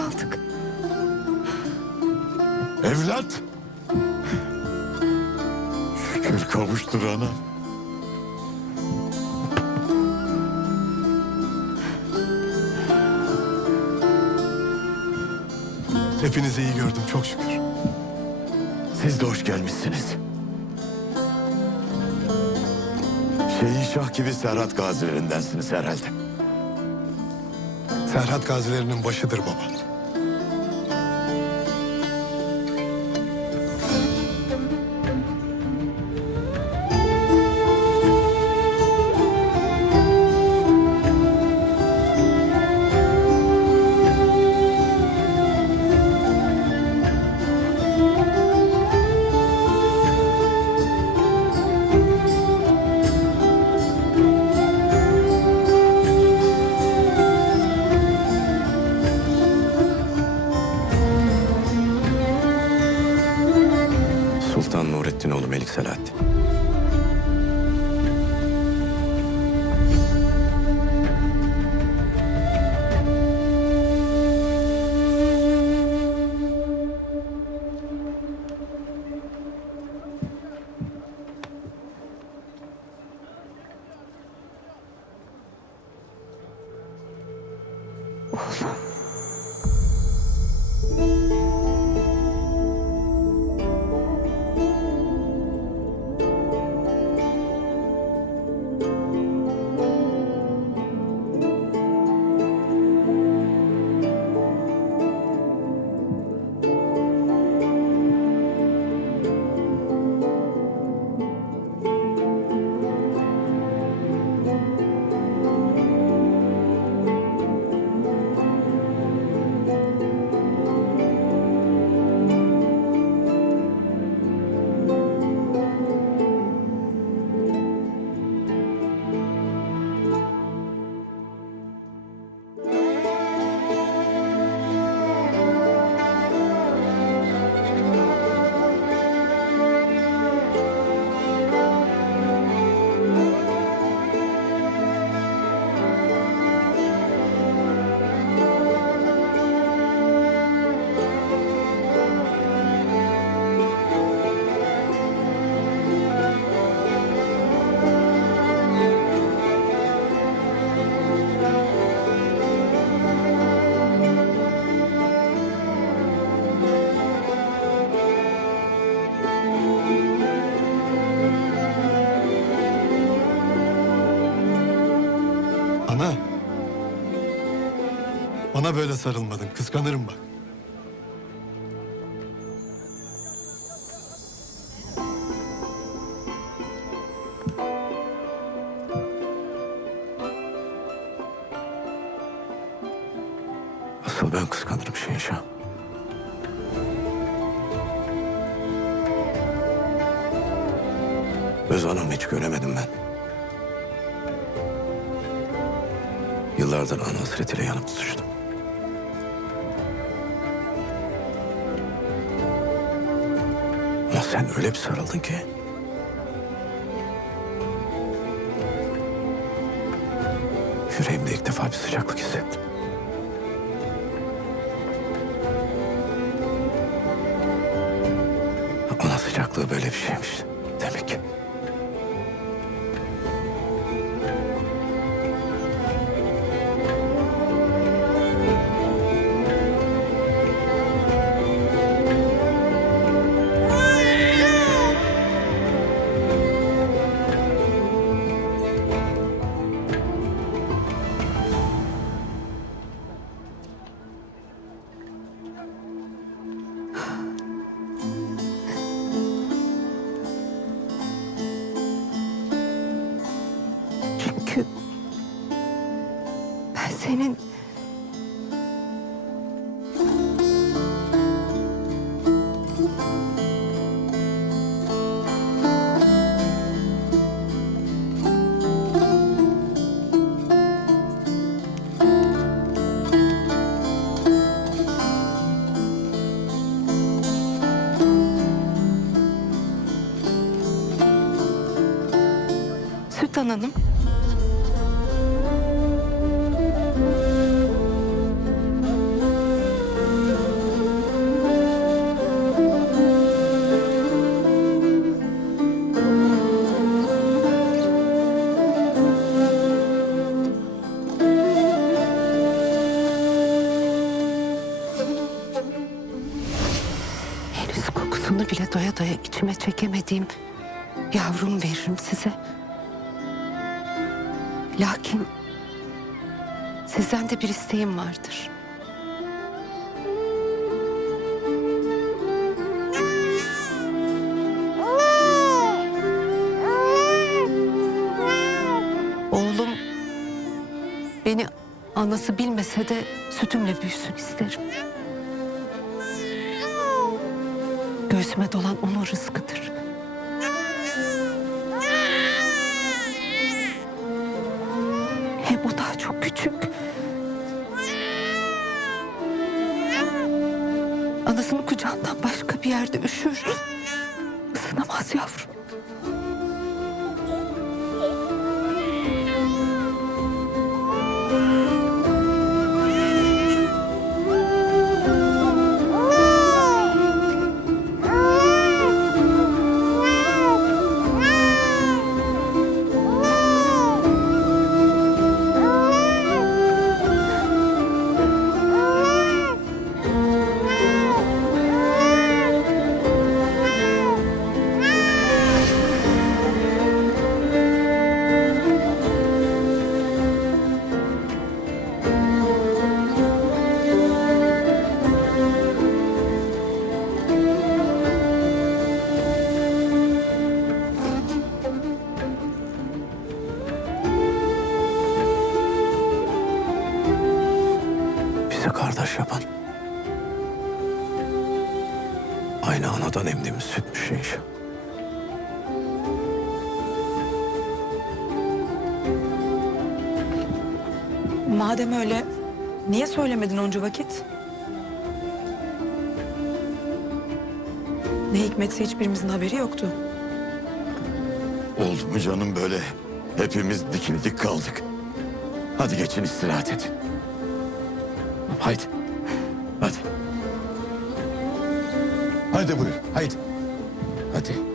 kaldık. Evlat! Şükür kavuşturana. Hepinizi iyi gördüm çok şükür. Siz de hoş gelmişsiniz. Şehinşah gibi Serhat gazilerindensiniz herhalde. Serhat gazilerinin başıdır baba. Sultan Nurettin oğlu Melik Selahattin. Ana. Bana böyle sarılmadın. Kıskanırım bak. Asıl ben kıskanırım Şehinşah. Öz anamı hiç göremedim ben. Yıllardır ana hasretiyle yanıp tutuştum. Ama sen öyle bir sarıldın ki... Yüreğimde ilk defa bir sıcaklık hissettim. Ana sıcaklığı böyle bir şeymiş demek ki. Senin Sultan Hanım. İçime çekemediğim yavrum veririm size. Lakin sizden de bir isteğim vardır. Oğlum beni anası bilmese de sütümle büyüsün isterim. Göğsüme dolan onun rızkıdır. Hem o daha çok küçük. Anasının kucağından başka bir yerde üşür. Isınamaz yavrum. Yapan. Aynı anadan emdiğimiz sütmüş inşallah. Madem öyle niye söylemedin onca vakit? Ne hikmetse hiçbirimizin haberi yoktu. Oldu mu canım böyle? Hepimiz dikildik kaldık. Hadi geçin istirahat edin. Haydi. Hadi. Haydi buyur. Haydi. Hadi.